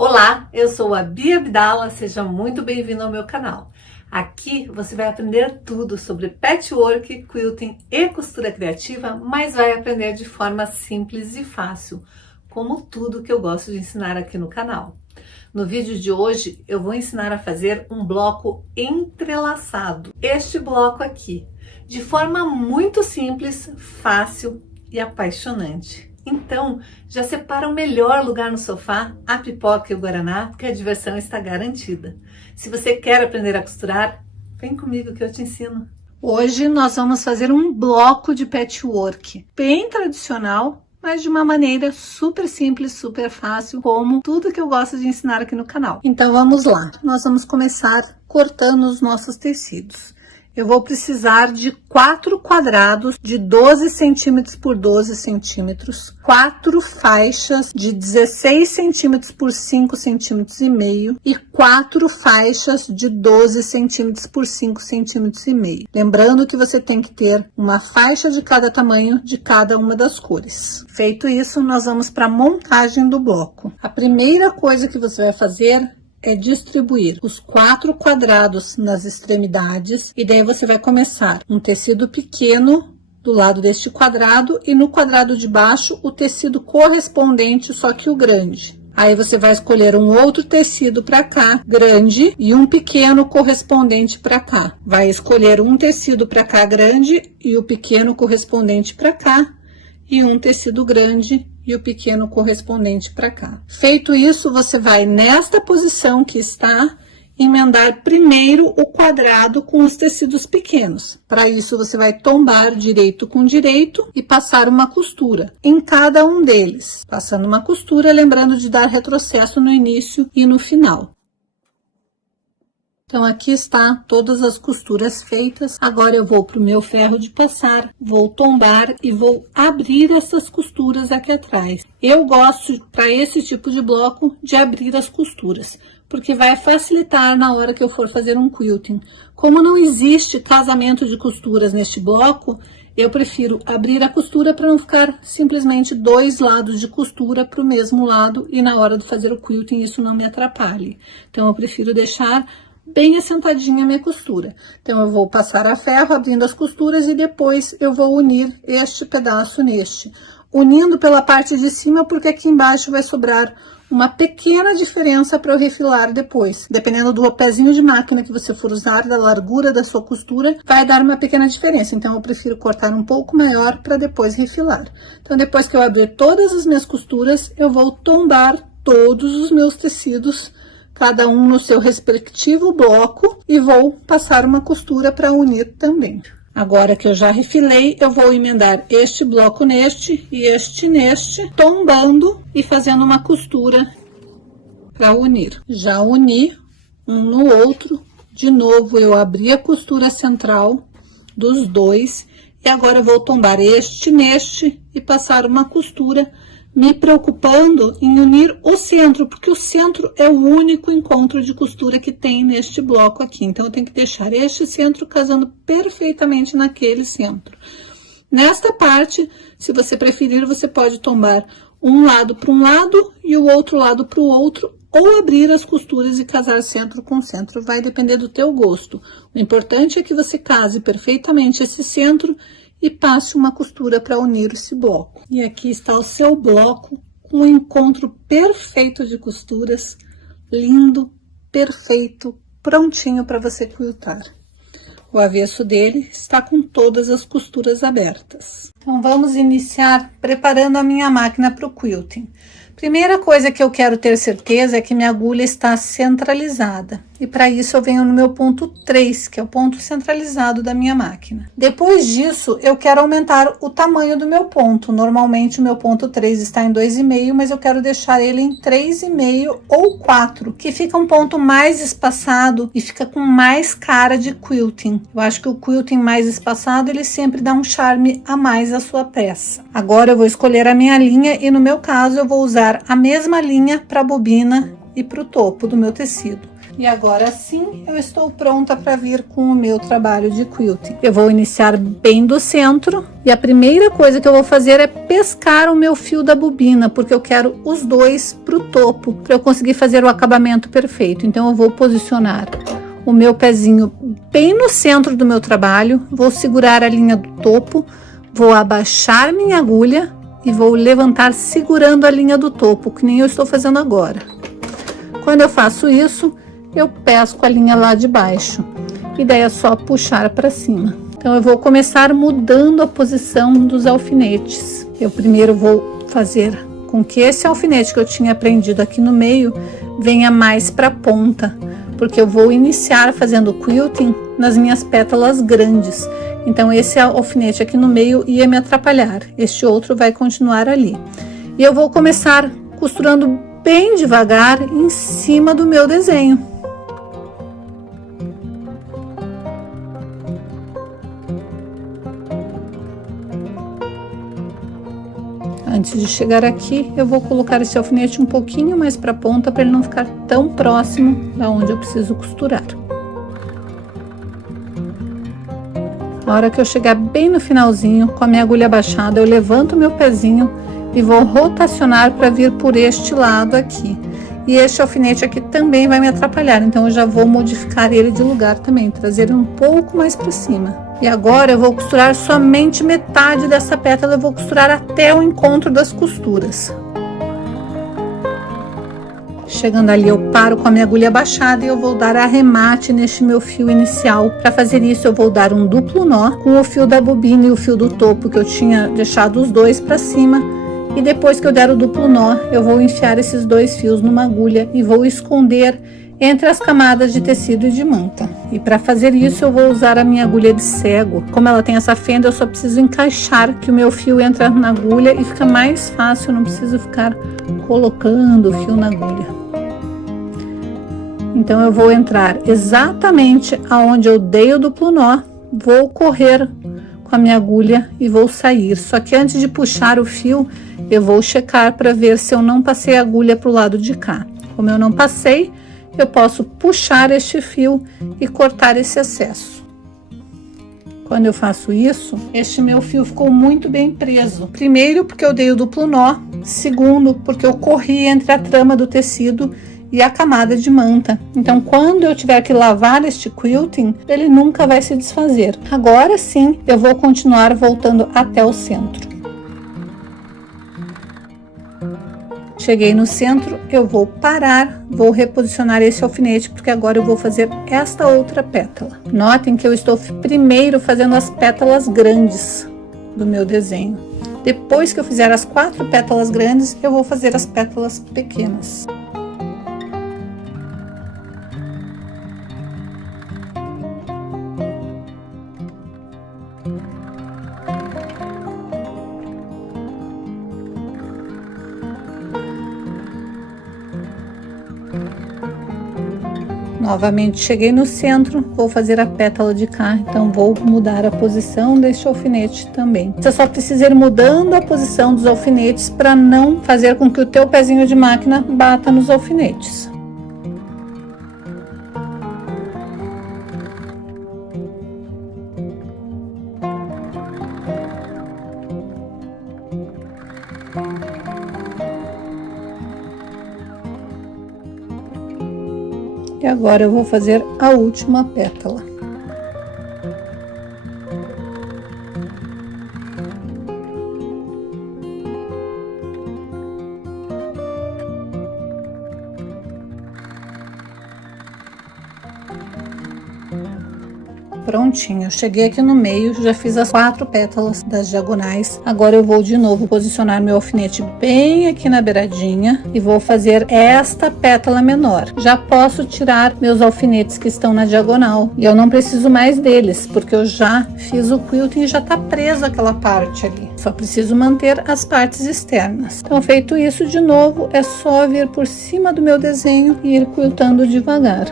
Olá, eu sou a Bia Abdala, seja muito bem-vindo ao meu canal. Aqui você vai aprender tudo sobre patchwork, quilting e costura criativa, mas vai aprender de forma simples e fácil, como tudo que eu gosto de ensinar aqui no canal. No vídeo de hoje eu vou ensinar a fazer um bloco entrelaçado, este bloco aqui, de forma muito simples, fácil e apaixonante. Então, já separa o melhor lugar no sofá, a pipoca e o guaraná, porque a diversão está garantida. Se você quer aprender a costurar, vem comigo que eu te ensino. Hoje nós vamos fazer um bloco de patchwork, bem tradicional, mas de uma maneira super simples, super fácil, como tudo que eu gosto de ensinar aqui no canal. Então vamos lá, nós vamos começar cortando os nossos tecidos. Eu vou precisar de 4 quadrados de 12 centímetros por 12 centímetros, 4 faixas de 16 centímetros por 5 centímetros e meio e 4 faixas de 12 centímetros por 5 centímetros e meio. Lembrando que você tem que ter uma faixa de cada tamanho de cada uma das cores. Feito isso, nós vamos para a montagem do bloco. A primeira coisa que você vai fazer é distribuir os 4 quadrados nas extremidades e daí você vai começar um tecido pequeno do lado deste quadrado e no quadrado de baixo o tecido correspondente, só que o grande. Aí você vai escolher um outro tecido para cá, grande, e um pequeno correspondente para cá. Vai escolher um tecido para cá, grande, e o pequeno correspondente para cá, e um tecido grande e o pequeno correspondente para cá. Feito isso, você vai nesta posição que está, emendar primeiro o quadrado com os tecidos pequenos. Para isso, você vai tombar direito com direito e passar uma costura em cada um deles. Passando uma costura, lembrando de dar retrocesso no início e no final. Então, aqui está todas as costuras feitas. Agora eu vou para o meu ferro de passar, vou tombar e vou abrir essas costuras aqui atrás. Eu gosto, para esse tipo de bloco, de abrir as costuras, porque vai facilitar na hora que eu for fazer um quilting. Como não existe casamento de costuras neste bloco, eu prefiro abrir a costura para não ficar simplesmente 2 lados de costura para o mesmo lado e na hora de fazer o quilting isso não me atrapalhe. Então, eu prefiro deixar bem assentadinha a minha costura. Então, eu vou passar a ferro abrindo as costuras e depois eu vou unir este pedaço neste. Unindo pela parte de cima, porque aqui embaixo vai sobrar uma pequena diferença para eu refilar depois. Dependendo do pezinho de máquina que você for usar, da largura da sua costura, vai dar uma pequena diferença. Então, eu prefiro cortar um pouco maior para depois refilar. Então, depois que eu abrir todas as minhas costuras, eu vou tombar todos os meus tecidos, cada um no seu respectivo bloco, e vou passar uma costura para unir também. Agora que eu já refilei, eu vou emendar este bloco neste e este neste, tombando e fazendo uma costura para unir. Já uni um no outro, de novo eu abri a costura central dos dois, e agora eu vou tombar este neste e passar uma costura, me preocupando em unir o centro, porque o centro é o único encontro de costura que tem neste bloco aqui. Então, eu tenho que deixar este centro casando perfeitamente naquele centro. Nesta parte, se você preferir, você pode tombar um lado para um lado e o outro lado para o outro, ou abrir as costuras e casar centro com centro, vai depender do teu gosto. O importante é que você case perfeitamente esse centro e passe uma costura para unir esse bloco. E aqui está o seu bloco, com um encontro perfeito de costuras, lindo, perfeito, prontinho para você quiltar. O avesso dele está com todas as costuras abertas. Então, vamos iniciar preparando a minha máquina para o quilting. Primeira coisa que eu quero ter certeza é que minha agulha está centralizada. E para isso eu venho no meu ponto 3, que é o ponto centralizado da minha máquina. Depois disso, eu quero aumentar o tamanho do meu ponto. Normalmente o meu ponto 3 está em 2,5, mas eu quero deixar ele em 3,5 ou 4, que fica um ponto mais espaçado e fica com mais cara de quilting. Eu acho que o quilting mais espaçado, ele sempre dá um charme a mais à sua peça. Agora eu vou escolher a minha linha e no meu caso eu vou usar a mesma linha para a bobina e para o topo do meu tecido. E agora sim, eu estou pronta para vir com o meu trabalho de quilting. Eu vou iniciar bem do centro e a primeira coisa que eu vou fazer é pescar o meu fio da bobina, porque eu quero os dois para o topo, para eu conseguir fazer o acabamento perfeito. Então eu vou posicionar o meu pezinho bem no centro do meu trabalho, vou segurar a linha do topo, vou abaixar minha agulha e vou levantar segurando a linha do topo, que nem eu estou fazendo agora. Quando eu faço isso, eu pesco a linha lá de baixo e daí é só puxar para cima. Então eu vou começar mudando a posição dos alfinetes. Eu primeiro vou fazer com que esse alfinete que eu tinha prendido aqui no meio venha mais para a ponta, porque eu vou iniciar fazendo quilting nas minhas pétalas grandes. Então esse alfinete aqui no meio ia me atrapalhar, este outro vai continuar ali. E eu vou começar costurando bem devagar em cima do meu desenho. Antes de chegar aqui, eu vou colocar esse alfinete um pouquinho mais para a ponta, para ele não ficar tão próximo da onde eu preciso costurar. Na hora que eu chegar bem no finalzinho, com a minha agulha abaixada, eu levanto o meu pezinho e vou rotacionar para vir por este lado aqui. E este alfinete aqui também vai me atrapalhar, então eu já vou modificar ele de lugar também, trazer ele um pouco mais para cima. E agora eu vou costurar somente metade dessa pétala, eu vou costurar até o encontro das costuras. Chegando ali, eu paro com a minha agulha abaixada e eu vou dar arremate neste meu fio inicial. Para fazer isso, eu vou dar um duplo nó com o fio da bobina e o fio do topo, que eu tinha deixado os dois para cima. E depois que eu der o duplo nó, eu vou enfiar esses dois fios numa agulha e vou esconder entre as camadas de tecido e de manta. E para fazer isso, eu vou usar a minha agulha de cego. Como ela tem essa fenda, eu só preciso encaixar que o meu fio entra na agulha e fica mais fácil, eu não preciso ficar colocando o fio na agulha. Então eu vou entrar exatamente aonde eu dei o duplo nó, vou correr com a minha agulha e vou sair. Só que antes de puxar o fio, eu vou checar para ver se eu não passei a agulha para o lado de cá. Como eu não passei, eu posso puxar este fio e cortar esse excesso. Quando eu faço isso, este meu fio ficou muito bem preso. Primeiro, porque eu dei o duplo nó. Segundo, porque eu corri entre a trama do tecido e a camada de manta. Então, quando eu tiver que lavar este quilting, ele nunca vai se desfazer. Agora sim, eu vou continuar voltando até o centro. Cheguei no centro, eu vou parar, vou reposicionar esse alfinete, porque agora eu vou fazer esta outra pétala. Notem que eu estou primeiro fazendo as pétalas grandes do meu desenho. Depois que eu fizer as 4 pétalas grandes, eu vou fazer as pétalas pequenas. Novamente cheguei no centro, vou fazer a pétala de cá, então vou mudar a posição deste alfinete também. Você só precisa ir mudando a posição dos alfinetes para não fazer com que o teu pezinho de máquina bata nos alfinetes. E agora eu vou fazer a última pétala. Prontinho, eu cheguei aqui no meio, já fiz as 4 pétalas das diagonais. Agora eu vou de novo posicionar meu alfinete bem aqui na beiradinha e vou fazer esta pétala menor. Já posso tirar meus alfinetes que estão na diagonal e eu não preciso mais deles, porque eu já fiz o quilting e já tá presa aquela parte ali. Só preciso manter as partes externas. Então, feito isso, de novo, é só vir por cima do meu desenho e ir quiltando devagar.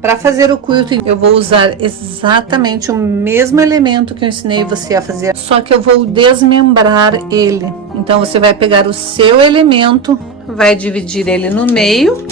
Para fazer o quilting, eu vou usar exatamente o mesmo elemento que eu ensinei você a fazer, só que eu vou desmembrar ele. Então, você vai pegar o seu elemento, vai dividir ele no meio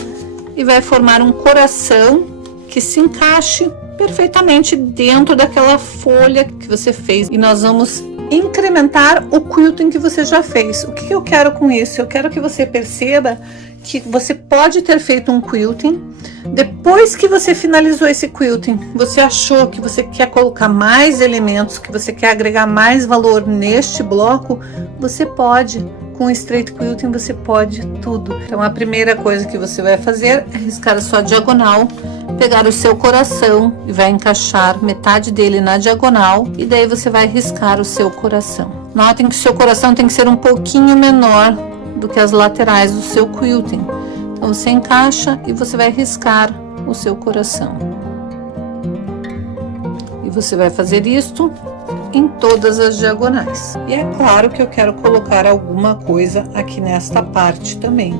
e vai formar um coração que se encaixe perfeitamente dentro daquela folha que você fez. E nós vamos incrementar o quilting que você já fez. O que eu quero com isso? Eu quero que você perceba que você pode ter feito um quilting. Depois que você finalizou esse quilting, você achou que você quer colocar mais elementos, que você quer agregar mais valor neste bloco, você pode. Com o straight quilting você pode tudo. Então a primeira coisa que você vai fazer é riscar a sua diagonal, pegar o seu coração e vai encaixar metade dele na diagonal, e daí você vai riscar o seu coração. Notem que o seu coração tem que ser um pouquinho menor do que as laterais do seu quilting. Então você encaixa e você vai riscar o seu coração. E você vai fazer isto em todas as diagonais. E é claro que eu quero colocar alguma coisa aqui nesta parte também.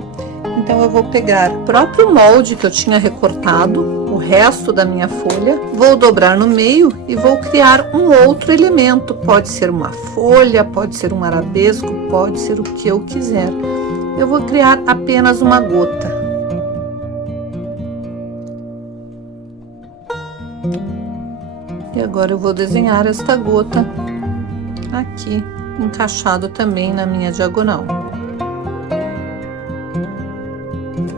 Então eu vou pegar o próprio molde que eu tinha recortado, o resto da minha folha, vou dobrar no meio e vou criar um outro elemento. Pode ser uma folha, pode ser um arabesco, pode ser o que eu quiser. Eu vou criar apenas uma gota. E agora eu vou desenhar esta gota aqui, encaixado também na minha diagonal.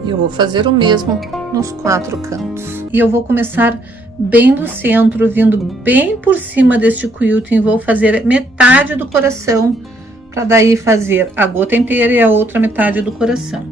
E eu vou fazer o mesmo nos 4 cantos. E eu vou começar bem do centro, vindo bem por cima deste quilting, vou fazer metade do coração, para daí fazer a gota inteira e a outra metade do coração.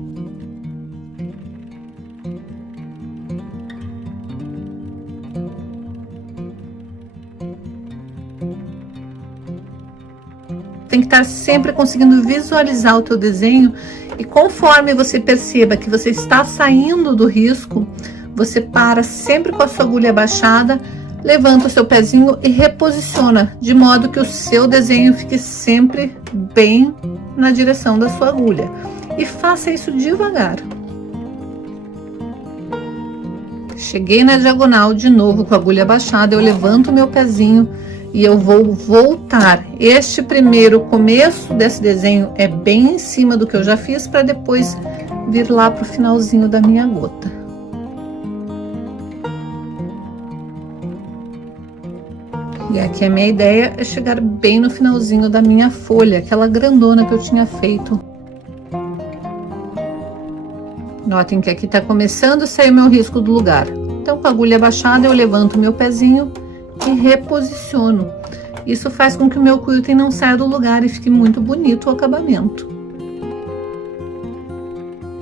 Tem que estar sempre conseguindo visualizar o teu desenho, e conforme você perceba que você está saindo do risco, você para sempre com a sua agulha abaixada, levanta o seu pezinho e reposiciona, de modo que o seu desenho fique sempre bem na direção da sua agulha. E faça isso devagar. Cheguei na diagonal de novo com a agulha abaixada, eu levanto o meu pezinho e eu vou voltar. Este primeiro começo desse desenho é bem em cima do que eu já fiz, para depois vir lá pro finalzinho da minha gota. E aqui a minha ideia é chegar bem no finalzinho da minha folha, aquela grandona que eu tinha feito. Notem que aqui tá começando a sair o meu risco do lugar. Então, com a agulha abaixada, eu levanto meu pezinho e reposiciono. Isso faz com que o meu quilting não saia do lugar e fique muito bonito o acabamento.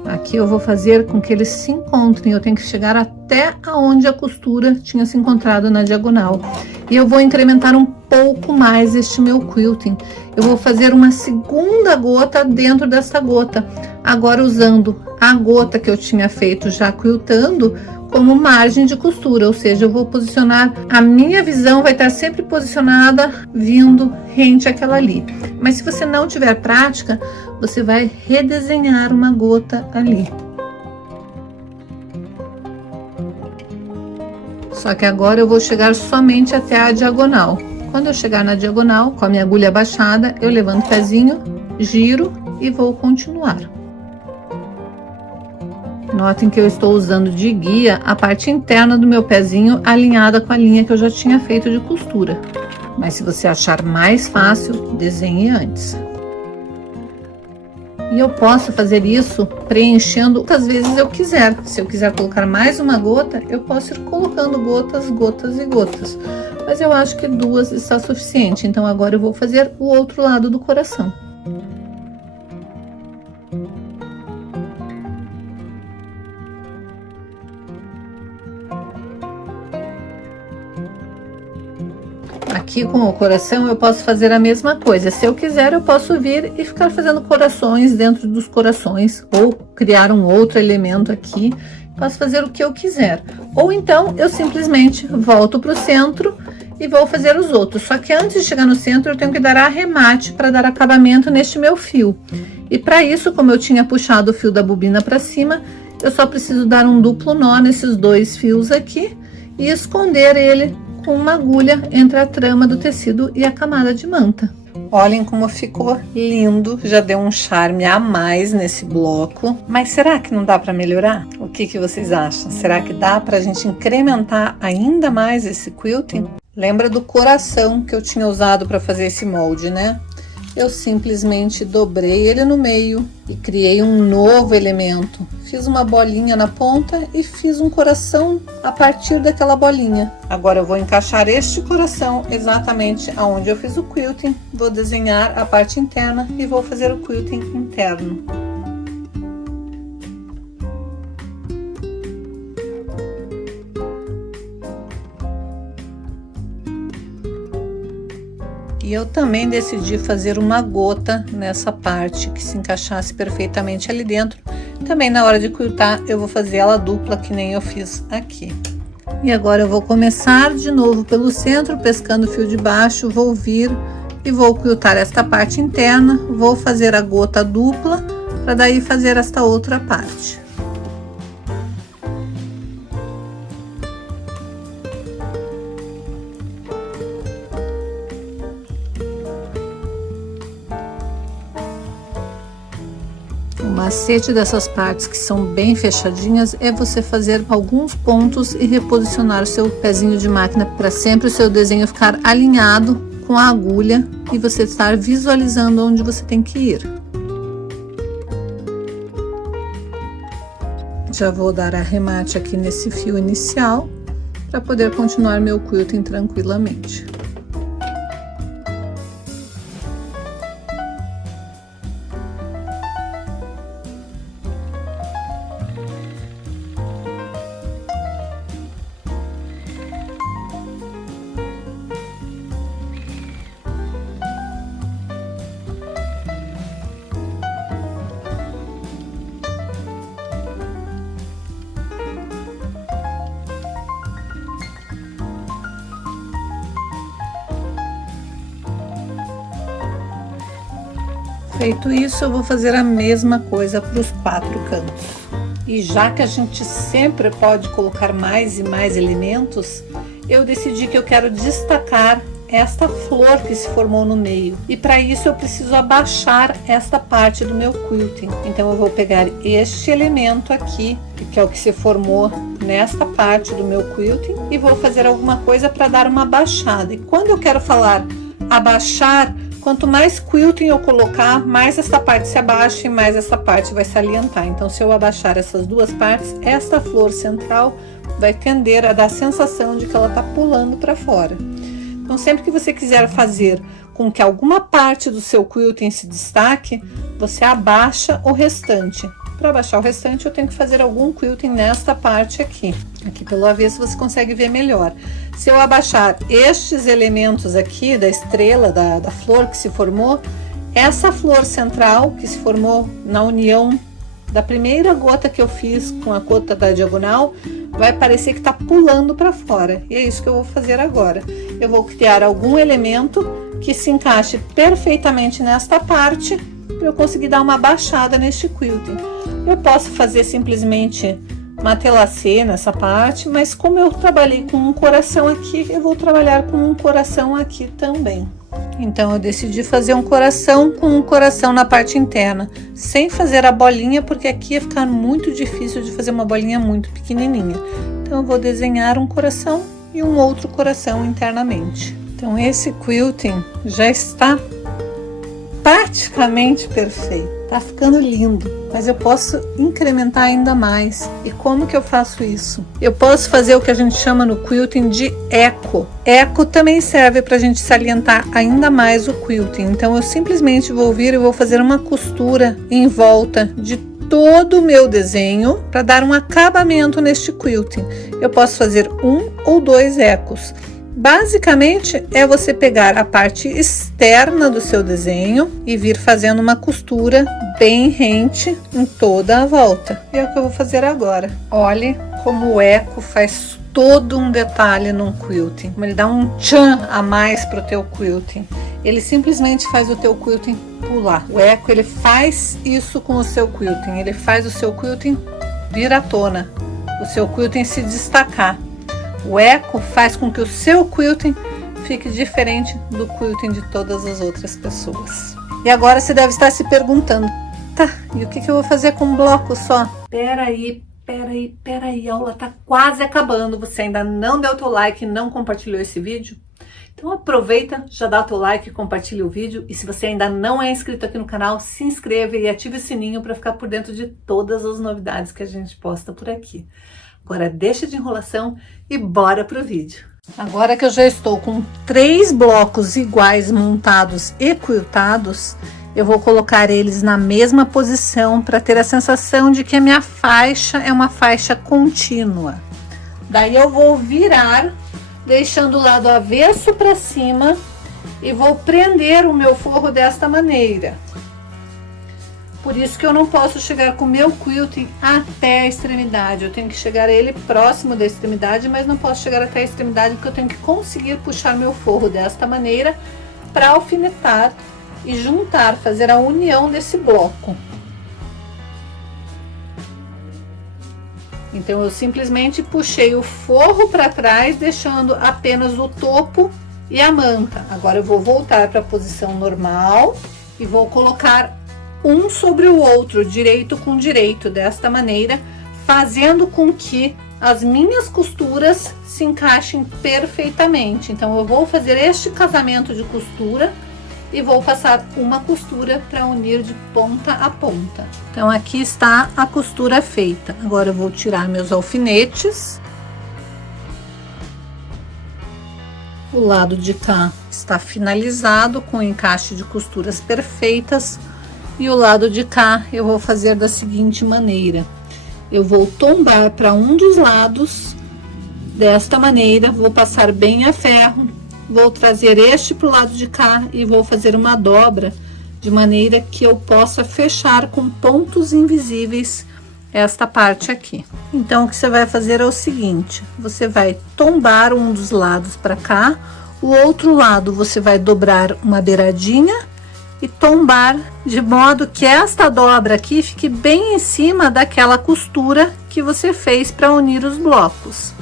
Aqui eu vou fazer com que eles se encontrem, eu tenho que chegar até aonde a costura tinha se encontrado na diagonal. E eu vou incrementar um pouco mais este meu quilting. Eu vou fazer uma segunda gota dentro dessa gota, agora usando a gota que eu tinha feito já quiltando como margem de costura, ou seja, eu vou posicionar, a minha visão vai estar sempre posicionada vindo rente àquela ali. Mas se você não tiver prática, você vai redesenhar uma gota ali. Só que agora eu vou chegar somente até a diagonal. Quando eu chegar na diagonal, com a minha agulha abaixada, eu levanto o pezinho, giro e vou continuar. Notem que eu estou usando de guia a parte interna do meu pezinho alinhada com a linha que eu já tinha feito de costura. Mas se você achar mais fácil, desenhe antes. E eu posso fazer isso preenchendo quantas vezes eu quiser. Se eu quiser colocar mais uma gota, eu posso ir colocando gotas, gotas e gotas. Mas eu acho que 2 está suficiente. Então agora eu vou fazer o outro lado do coração. Aqui com o coração eu posso fazer a mesma coisa. Se eu quiser, eu posso vir e ficar fazendo corações dentro dos corações, ou criar um outro elemento aqui. Posso fazer o que eu quiser. Ou então eu simplesmente volto para o centro e vou fazer os outros. Só que antes de chegar no centro, eu tenho que dar arremate para dar acabamento neste meu fio. E para isso, como eu tinha puxado o fio da bobina para cima, eu só preciso dar um duplo nó nesses 2 fios aqui. e esconder ele com uma agulha entre a trama do tecido e a camada de manta. Olhem como ficou lindo, já deu um charme a mais nesse bloco. Mas será que não dá para melhorar? O que vocês acham? Será que dá para a gente incrementar ainda mais esse quilting? Lembra do coração que eu tinha usado para fazer esse molde, né? Eu simplesmente dobrei ele no meio e criei um novo elemento. Fiz uma bolinha na ponta e fiz um coração a partir daquela bolinha. Agora eu vou encaixar este coração exatamente aonde eu fiz o quilting. Vou desenhar a parte interna e vou fazer o quilting interno. E eu também decidi fazer uma gota nessa parte que se encaixasse perfeitamente ali dentro. Também na hora de quiltar eu vou fazer ela dupla, que nem eu fiz aqui. E agora eu vou começar de novo pelo centro, pescando o fio de baixo, vou vir e vou quiltar esta parte interna, vou fazer a gota dupla, para daí fazer esta outra parte. O macete dessas partes que são bem fechadinhas é você fazer alguns pontos e reposicionar o seu pezinho de máquina para sempre o seu desenho ficar alinhado com a agulha e você estar visualizando onde você tem que ir. Já vou dar arremate aqui nesse fio inicial para poder continuar meu quilting tranquilamente. Feito isso, eu vou fazer a mesma coisa para os 4 cantos. E já que a gente sempre pode colocar mais e mais elementos, eu decidi que eu quero destacar esta flor que se formou no meio. E para isso eu preciso abaixar esta parte do meu quilting. Então eu vou pegar este elemento aqui, que é o que se formou nesta parte do meu quilting, e vou fazer alguma coisa para dar uma abaixada. E quando eu quero falar abaixar, quanto mais quilting eu colocar, mais essa parte se abaixa e mais essa parte vai salientar. Então, se eu abaixar essas duas partes, esta flor central vai tender a dar a sensação de que ela está pulando para fora. Então, sempre que você quiser fazer com que alguma parte do seu quilting se destaque, você abaixa o restante. Para abaixar o restante, eu tenho que fazer algum quilting nesta parte aqui. Aqui pelo avesso você consegue ver melhor. Se eu abaixar estes elementos aqui da estrela, da flor que se formou, essa flor central que se formou na união da primeira gota que eu fiz com a gota da diagonal, vai parecer que está pulando para fora. E é isso que eu vou fazer agora. Eu vou criar algum elemento que se encaixe perfeitamente nesta parte, para eu conseguir dar uma baixada neste quilting. Eu posso fazer simplesmente matelacê nessa parte, mas como eu trabalhei com um coração aqui, eu vou trabalhar com um coração aqui também. Então eu decidi fazer um coração com um coração na parte interna, sem fazer a bolinha, porque aqui ia ficar muito difícil de fazer uma bolinha muito pequenininha. Então eu vou desenhar um coração e um outro coração internamente. Então esse quilting já está praticamente perfeito, tá ficando lindo, mas eu posso incrementar ainda mais. E como que eu faço isso? Eu posso fazer o que a gente chama no quilting de eco. Eco também serve para a gente salientar ainda mais o quilting. Então eu simplesmente vou vir e vou fazer uma costura em volta de todo o meu desenho para dar um acabamento neste quilting. Eu posso fazer 1 ou 2 ecos. Basicamente é você pegar a parte externa do seu desenho e vir fazendo uma costura bem rente em toda a volta. E é o que eu vou fazer agora. Olhe como o eco faz todo um detalhe num quilting. Ele dá um tchan a mais para o teu quilting. Ele simplesmente faz o teu quilting pular. O eco, ele faz isso com o seu quilting. Ele faz o seu quilting vir à tona. O seu quilting se destacar. O eco faz com que o seu quilting fique diferente do quilting de todas as outras pessoas. E agora você deve estar se perguntando, tá, e o que eu vou fazer com um bloco só? Peraí, a aula tá quase acabando. Você ainda não deu teu like e não compartilhou esse vídeo? Então aproveita, já dá o teu like e compartilha o vídeo. E se você ainda não é inscrito aqui no canal, se inscreva e ative o sininho para ficar por dentro de todas as novidades que a gente posta por aqui. Agora deixa de enrolação e bora pro vídeo. Agora que eu já estou com 3 blocos iguais montados e quiltados, eu vou colocar eles na mesma posição para ter a sensação de que a minha faixa é uma faixa contínua. Daí eu vou virar, deixando o lado avesso para cima e vou prender o meu forro desta maneira. Por isso que eu não posso chegar com o meu quilting até a extremidade. Eu tenho que chegar ele próximo da extremidade, mas não posso chegar até a extremidade porque eu tenho que conseguir puxar meu forro desta maneira para alfinetar e juntar, fazer a união desse bloco. Então eu simplesmente puxei o forro para trás, deixando apenas o topo e a manta. Agora eu vou voltar para a posição normal e vou colocar um sobre o outro, direito com direito, desta maneira, fazendo com que as minhas costuras se encaixem perfeitamente. Então eu vou fazer este casamento de costura e vou passar uma costura para unir de ponta a ponta. Então aqui está a costura feita. Agora eu vou tirar meus alfinetes. O lado de cá está finalizado com o encaixe de costuras perfeitas. E o lado de cá eu vou fazer da seguinte maneira: eu vou tombar para um dos lados desta maneira, vou passar bem a ferro, vou trazer este para o lado de cá e vou fazer uma dobra de maneira que eu possa fechar com pontos invisíveis esta parte aqui. Então o que você vai fazer é o seguinte: você vai tombar um dos lados para cá, o outro lado você vai dobrar uma beiradinha e tombar de modo que esta dobra aqui fique bem em cima daquela costura que você fez para unir os blocos.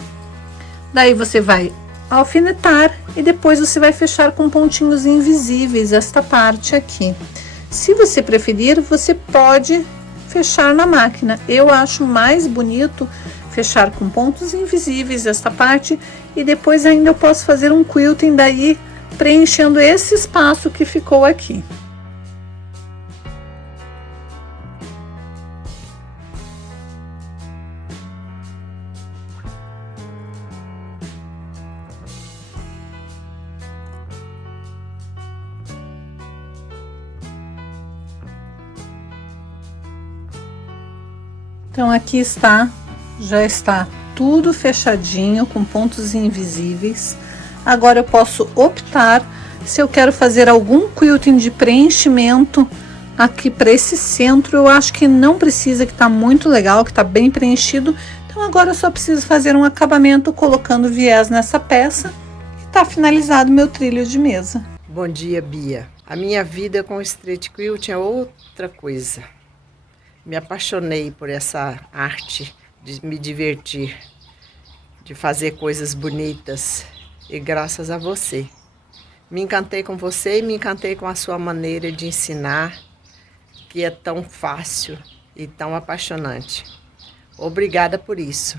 Daí você vai alfinetar e depois você vai fechar com pontinhos invisíveis esta parte aqui. Se você preferir, você pode fechar na máquina. Eu acho mais bonito fechar com pontos invisíveis esta parte e depois ainda eu posso fazer um quilting daí preenchendo esse espaço que ficou aqui. Então aqui está, já está tudo fechadinho com pontos invisíveis. Agora eu posso optar se eu quero fazer algum quilting de preenchimento aqui para esse centro. Eu acho que não precisa, que tá muito legal, que tá bem preenchido. Então agora eu só preciso fazer um acabamento colocando viés nessa peça e tá finalizado meu trilho de mesa. Bom dia, Bia. A minha vida com o straight quilting é outra coisa. Me apaixonei por essa arte de me divertir, de fazer coisas bonitas, e graças a você. Me encantei com você e me encantei com a sua maneira de ensinar, que é tão fácil e tão apaixonante. Obrigada por isso.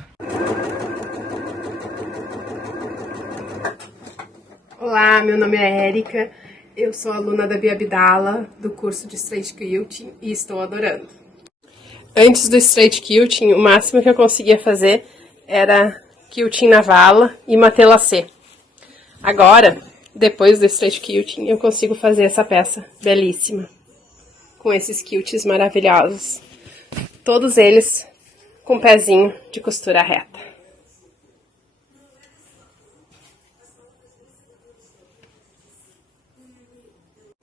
Olá, meu nome é Érica, eu sou aluna da Bia Abdala, do curso de Straight Quilting, e estou adorando. Antes do Straight Quilting, o máximo que eu conseguia fazer era quilting na vala e matelacê. Agora, depois do Straight Quilting, eu consigo fazer essa peça belíssima, com esses quilts maravilhosos. Todos eles com pezinho de costura reta.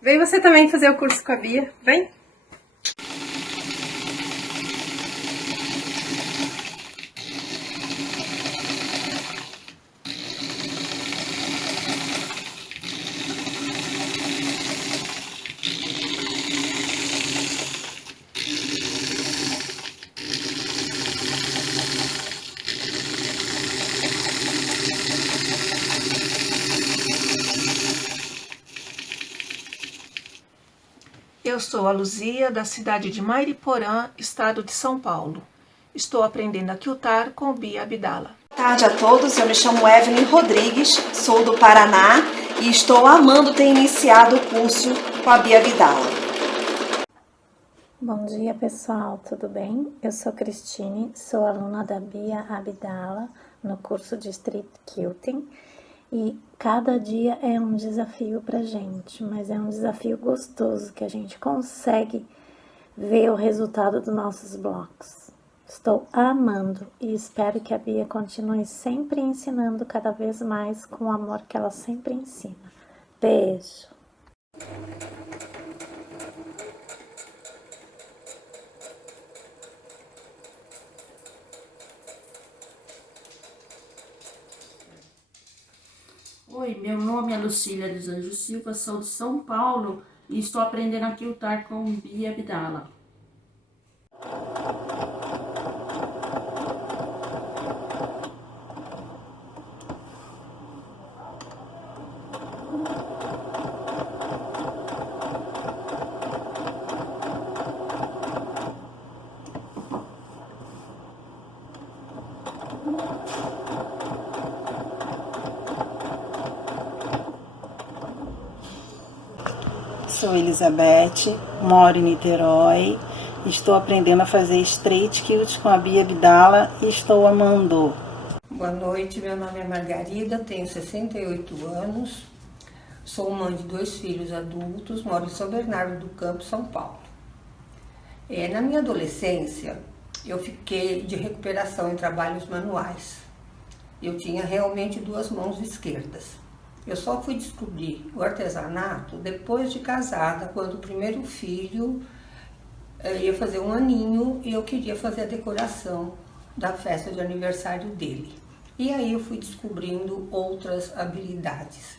Vem você também fazer o curso com a Bia, vem! Eu sou a Luzia, da cidade de Mairiporã, estado de São Paulo. Estou aprendendo a quiltar com Bia Abdala. Boa tarde a todos, eu me chamo Evelyn Rodrigues, sou do Paraná e estou amando ter iniciado o curso com a Bia Abdala. Bom dia pessoal, tudo bem? Eu sou Cristine, sou aluna da Bia Abdala no curso de Street Quilting e cada dia é um desafio pra gente, mas é um desafio gostoso que a gente consegue ver o resultado dos nossos blocos. Estou amando e espero que a Bia continue sempre ensinando cada vez mais com o amor que ela sempre ensina. Beijo! Oi, meu nome é Lucília dos Anjos Silva, sou de São Paulo e estou aprendendo a quiltar com Bia Abdala. Sou Elizabeth, moro em Niterói, estou aprendendo a fazer straight quilt com a Bia Abdala e estou amando. Boa noite, meu nome é Margarida, tenho 68 anos, sou mãe de 2 filhos adultos, moro em São Bernardo do Campo, São Paulo. Na minha adolescência, eu fiquei de recuperação em trabalhos manuais. Eu tinha realmente 2 mãos esquerdas. Eu só fui descobrir o artesanato depois de casada, quando o primeiro filho ia fazer 1 aninho e eu queria fazer a decoração da festa de aniversário dele. E aí eu fui descobrindo outras habilidades.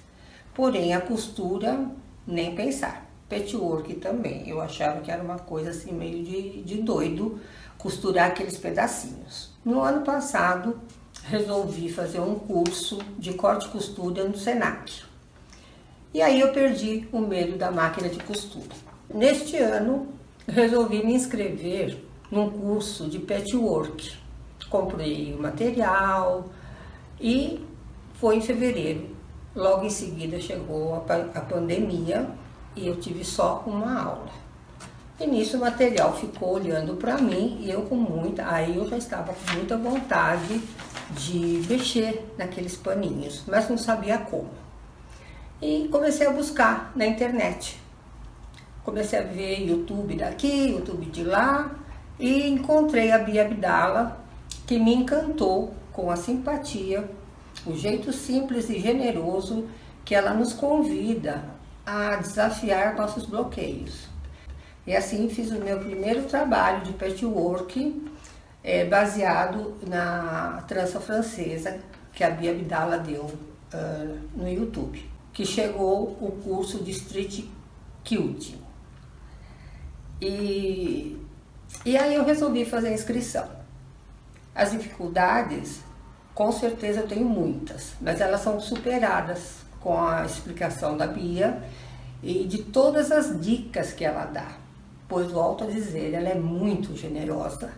Porém, a costura, nem pensar. Patchwork também. Eu achava que era uma coisa assim meio de doido costurar aqueles pedacinhos. No ano passado, resolvi fazer um curso de corte e costura no Senac. E aí eu perdi o medo da máquina de costura. Neste ano, resolvi me inscrever num curso de patchwork. Comprei o material e foi em fevereiro. Logo em seguida chegou a pandemia e eu tive só uma aula. E nisso o material ficou olhando para mim e eu aí eu já estava com muita vontade de mexer naqueles paninhos, mas não sabia como. E comecei a buscar na internet. Comecei a ver YouTube daqui, YouTube de lá e encontrei a Bia Abdala, que me encantou com a simpatia, o jeito simples e generoso que ela nos convida a desafiar nossos bloqueios. E assim fiz o meu primeiro trabalho de patchwork baseado na trança francesa que a Bia Abdala deu no YouTube, que chegou o curso de Street Quilting. E aí eu resolvi fazer a inscrição. As dificuldades, com certeza eu tenho muitas, mas elas são superadas com a explicação da Bia e de todas as dicas que ela dá. Pois volto a dizer, ela é muito generosa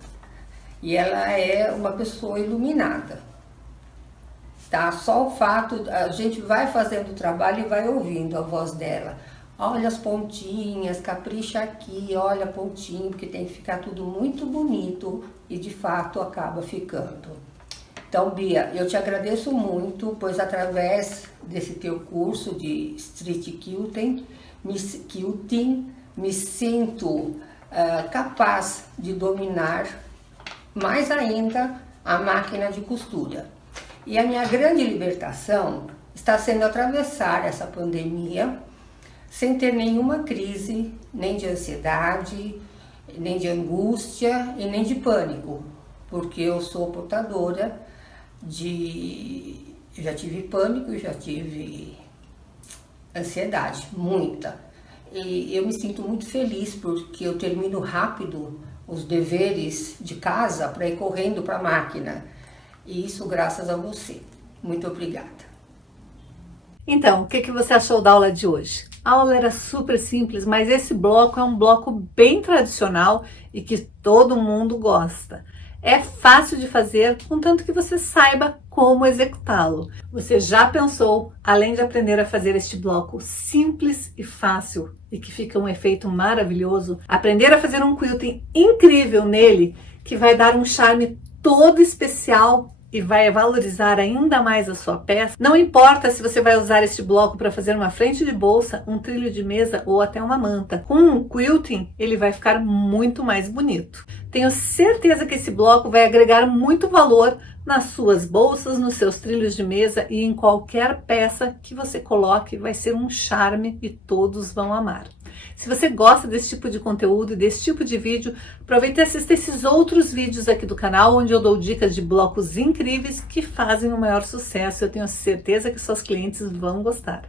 e ela é uma pessoa iluminada, tá? Só o fato, a gente vai fazendo o trabalho e vai ouvindo a voz dela. Olha as pontinhas, capricha aqui, olha a pontinha, porque tem que ficar tudo muito bonito e de fato acaba ficando. Então, Bia, eu te agradeço muito, pois através desse teu curso de Street Quilting, me sinto capaz de dominar mais ainda a máquina de costura. E a minha grande libertação está sendo atravessar essa pandemia sem ter nenhuma crise, nem de ansiedade, nem de angústia e nem de pânico, porque eu sou portadora já tive pânico e já tive ansiedade, muita. E eu me sinto muito feliz porque eu termino rápido os deveres de casa para ir correndo para a máquina. E isso graças a você. Muito obrigada. Então, o que você achou da aula de hoje? A aula era super simples, mas esse bloco é um bloco bem tradicional e que todo mundo gosta. É fácil de fazer, contanto que você saiba como executá-lo. Você já pensou, além de aprender a fazer este bloco simples e fácil e que fica um efeito maravilhoso, aprender a fazer um quilting incrível nele, que vai dar um charme todo especial e vai valorizar ainda mais a sua peça? Não importa se você vai usar este bloco para fazer uma frente de bolsa, um trilho de mesa ou até uma manta. Com um quilting, ele vai ficar muito mais bonito. Tenho certeza que esse bloco vai agregar muito valor nas suas bolsas, nos seus trilhos de mesa e em qualquer peça que você coloque, vai ser um charme e todos vão amar. Se você gosta desse tipo de conteúdo e desse tipo de vídeo, aproveite e assista esses outros vídeos aqui do canal, onde eu dou dicas de blocos incríveis que fazem o maior sucesso. Eu tenho certeza que suas clientes vão gostar.